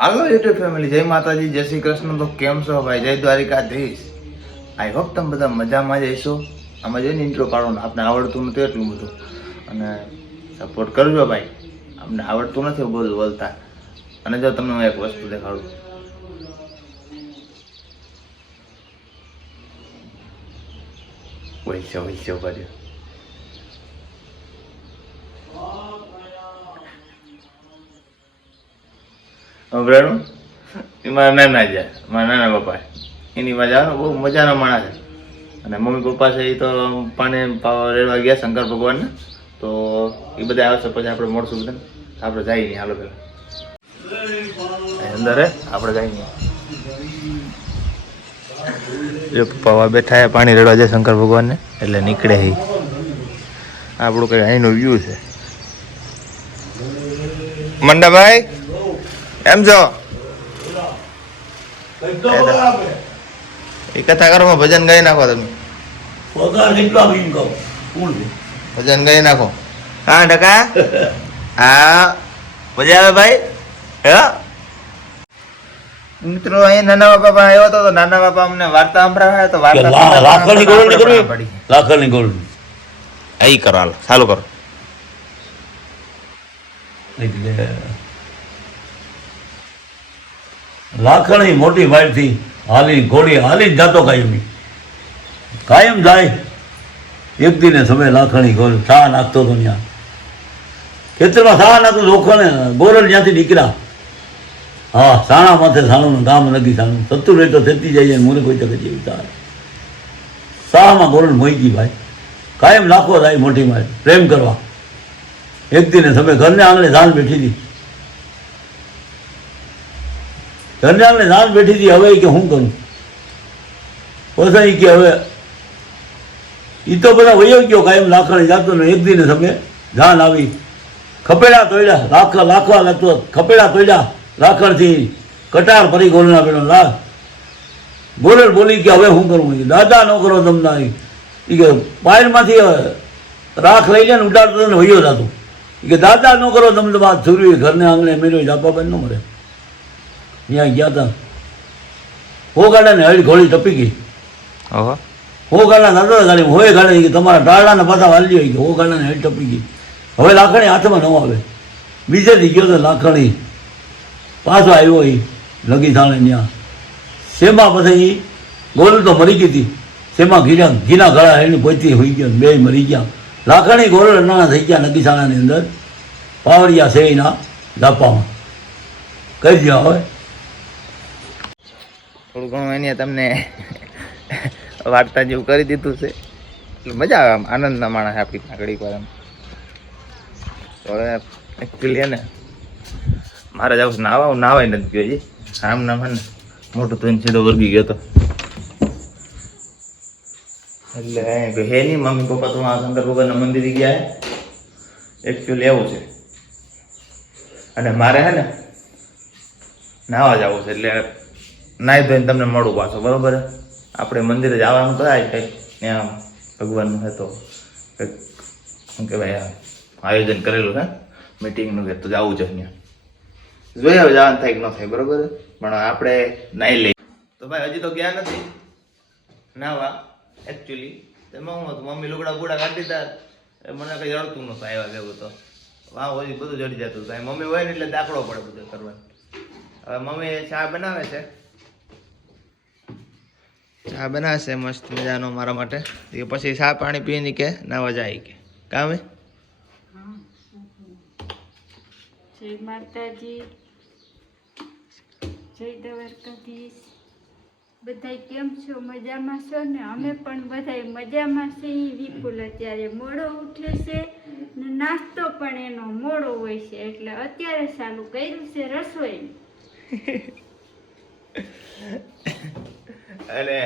હાલો YouTube family, જય માતાજી, જય શ્રી કૃષ્ણ. તો કેમ છો ભાઈ? જય દ્વારિકાધીશ. આઈ હોપ તમે બધા મજામાં જ હશો. આમાં જઈને ઇન્ટ્રો પાડવાનું આપણે આવડતું નથી એટલું બધું, અને સપોર્ટ કરજો ભાઈ. અમને આવડતું નથી બધું બોલતા. અને જો તમને હું એક વસ્તુ દેખાડું, વૈશ્ય કર્યો. અભરાણું એ મારા નાના જાય, મારા નાના પપ્પા એની પાસે જવાનું બહુ મજાનો માણસ છે. અને મમ્મી પપ્પા છે એ તો પાણી રેડવા ગયા શંકર ભગવાનને. તો એ બધા આવશે પછી આપણે મળશું બધા. આપણે જઈએ નહીં, હાલો પેલા અંદર આપણે જઈએ નહીં. જો પપ્પા બેઠા હે પાણી રેડવા જાય શંકર ભગવાનને, એટલે નીકળે એ આપણું કઈ અહીંનો વ્યૂ છે. મંડાભાઈ એમ છો? એ કથા કરો, ભજન ગાઈ નાખો તમે. ભજન ગાઈ નાખો. હા ટકા. હા મજા આવે ભાઈ. હા મિત્રો, અહીં નાના બાપા આવ્યો હતો તો નાના બાપા અમને વાર્તા સંભળાવ્યા. તો વાર્તા લાખોની ગોળ નીકળવી, લાખોની ગોળ અહીં કરો. હાલો ચાલુ કરો. લાખણી મોટી વાડથી હાલી ઘોડી હાલી જાતો કાયમ જાય. એક દિને સમય લાખણી ગોળ સા નાખતો હતો ત્યાં ખેતરમાં સા નાખતો લોકોને ગોરલ ત્યાંથી નીકળ્યા. હા, સાણા માથે સાણું ગામ લગી સાણું સત્તુ રહેતો થતી જાય મોરે કોઈ તકે જેવી તારે સામાં ગોરલ મોઈ ગઈ ભાઈ. કાયમ નાખો થાય મોટી મારે પ્રેમ કરવા. એક દિને સમય ઘરને આંગણે ધાન બેઠી હતી. ઘરને આંગણે ધાન બેઠી હતી. હવે કે હું કરું? પછી કે હવે એ તો બધા વયો ગયો કાયમ લાખણી જાતો ને. એક દિને સમય ધાન આવી ખપેડા તોડ્યા, લાખવા લાગતો ખપેડા તોડ્યા લાખણથી કટાર ભરી ગોલના પેલો લાખ. ગોરલ બોલી કે હવે શું કરું? દાદા ન કરો તમના. એ કે પાયલમાંથી રાખ લઈ લે ને ઉડાડતો ને વયો જતો. કે દાદા ન કરો તમને વાત છોરી ઘરને આંગણે મેળવી જાપાબેન ન મળે. ત્યાં ગયા હતા હો ગાડાને હળી ઘોડી ટપી ગઈ. હો ગાડા દાદા ગાડી હોય ગાડે કે તમારા ટાળાના પાછા વાલી હોય કે હો ગાડાને હળી ટપી ગઈ. હવે લાખણી હાથમાં ન આવે. બીજેથી ગયો તો લાખણી પાછો આવ્યો. એ લગી થાણે ત્યાં શેમાં પછી ગોલ તો મરી ગઈ હતી. શેમાં ઘીના ગળા એની પોતી હોઈ ગયો, બે મરી ગયા. લાખણી ગોળ નાના થઈ ગયા નગીસાણાની અંદર પાવડિયા શેરીના ધાપામાં. કહી દો હવે થોડું ઘણું એને તમને વાર્તા જેવું કરી દીધું છે. એટલે મજા આવે, આમ આનંદના માણસ આપણી નાગડી પર. એમ તો હવે એકચ્યુઅલી એને મારે જાવ નાવા, હું નાવાય નથી ગયો હજી. આમ નામ ને મોટું થઈને સીધો વર્ગી ગયો હતો. એટલે હે નહીં, મમ્મી પપ્પા તો આ શંકર ભગવાનના મંદિરે ગયા હે. એકચ્યુઅલી એવું છે. અને મારે હે ને નાવા જવું છે, એટલે નાહી ધોઈને તમને મળું પાછો, બરોબર? આપણે મંદિરે જવાનું થાય કંઈક ત્યાં ભગવાનનું છે, તો કંઈક શું કહેવાય આયોજન કરેલું છે મીટિંગનું, કે તો જવું છે ત્યાં. જોઈએ હવે જવાનું થાય કે ન થાય, બરોબર? પણ આપણે નાહી લઈએ. તો ભાઈ હજી તો ગયા નથી નાવા. એકચ્યુઅલી તેમાં હું હતું, મમ્મી લુગડા બુડા કાઢી દીધા. મને કંઈ જડતું નહોતું આવ્યા ભેગું. તો વાહ હોય બધું જડી જતું હતું. મમ્મી હોય ને એટલે દાખલો પડે બધું કરવાનું. હવે મમ્મી ચા બનાવે છે, ચા બનાવે છે મસ્ત મજાનો મારા માટે. પછી ચા પાણી પીને કે નાવા જાય કે કામે. જય માતાજી, જય દ્વારકાધીશ. બધા કેમ છો? મજામાં છો ને? અમે પણ બધા મજામાં છીએ. વિપુલ અત્યારે મોડો ઉઠે છે ને નાસ્તો પણ એનો મોડો હોય છે, એટલે અત્યારે ચાલુ કર્યું છે રસોઈ. અને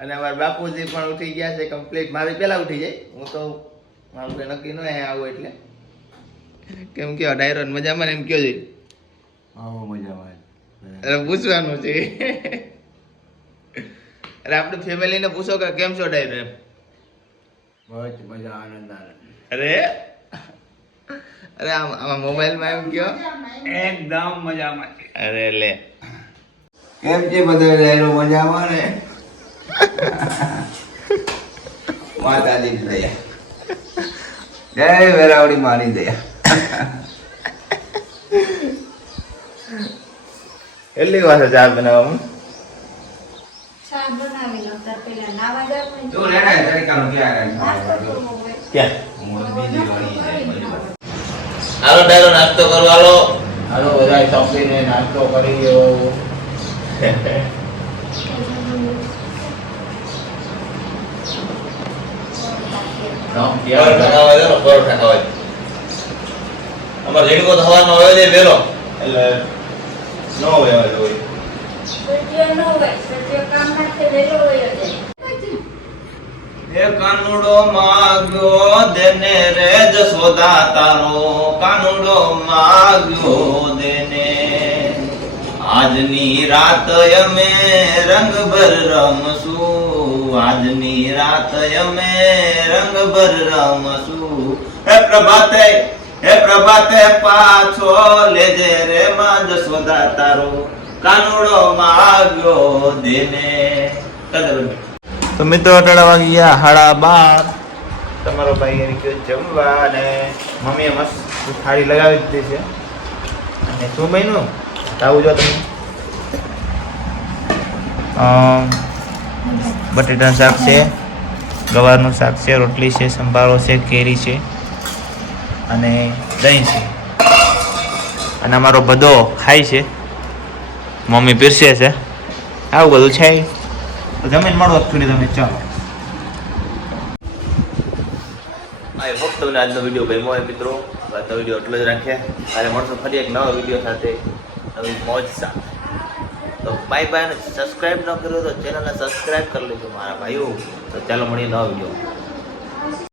અમારા બાપુજી પણ ઉઠી ગયા છે કમ્પ્લીટ. મારી પેલા ઉઠી જાય, હું તો મારું કઈ નક્કી ન આવું. એટલે કેમ કયો ડાયરો મજામાં એમ કયો જોઈએ? મજામાં. અરે પૂછવાનું છે. અરે આપણે ફેમિલીને પૂછો કે કેમ છો ડાયરો એમ. બસ મજા, આનંદ. અરે અરે આમાં મોબાઈલમાં એમ કયો એકદમ મજામાં છે. અરે લે કેમ છે બધા રહેલો મજામાં ને? માતાજી દયા, જય વેરાવળી માની દયા. કેટલી વાર છે ચા બનાવવામાં? ચા બનાવી લો તાર પેલા નાવા જાવ ને તું રેડા તરીકાનું ક્યાં નાસ્તો કરવો હોય ક્યાં મોર બીજી વાળી છે. હાલો ડાયરો નાસ્તો કરવા લો. હાલો બધા ચોકીને નાસ્તો કરી લો. પરોઠા ખાવા દે, પરોઠા ખાવા દે. અમારે જીણકો થવાનો હોય છે વેલો એટલે નો હોય હવે તો કોઈ. સૂર્ય ન હોય સૂર્ય કામમાંથી વહેલો હોય જાય એ કાનુડો માગ્યો દેને રે જસોદા તારો કાનુડો માગ્યો દેને આજની રાત અમે રંગભર રમશું આજની રાત અમે રંગભર રમશું હે પ્રભાતે પાછો લેજે રે માં જસોદા તારો કાનુડો માગ્યો દેને. તો મિત્રો અટાડા વાગી ગયા 12:30. તમારો ભાઈ એની ગયો જમવા અને મમ્મીએ મસ્ત થાળી લગાવી દીધી છે. અને શું બન્યું આવું જો તમે બટેટાનું શાક છે, ગવારનું શાક છે, રોટલી છે, સંભારો છે, કેરી છે અને દહીં છે. અને અમારો બધો ખાય છે, મમ્મી પીરસે છે. આવું બધું છે. તો જમીન મળો થોડી તમે ચાલો. આઈ હોપ તમને આજનો વિડીયો ગમ્યો હોય મિત્રો. આજનો વિડીયો એટલો જ રાખીએ. કાલે મળશું ફરી એક નવા વિડીયો સાથે, નવી મોજ સાથે. તો બાય બાય. અને સબસ્ક્રાઈબ ન કર્યો તો ચેનલને સબસ્ક્રાઈબ કરી લેજો મારા ભાઈઓ. તો ચાલો મળીએ નવા વિડીયો.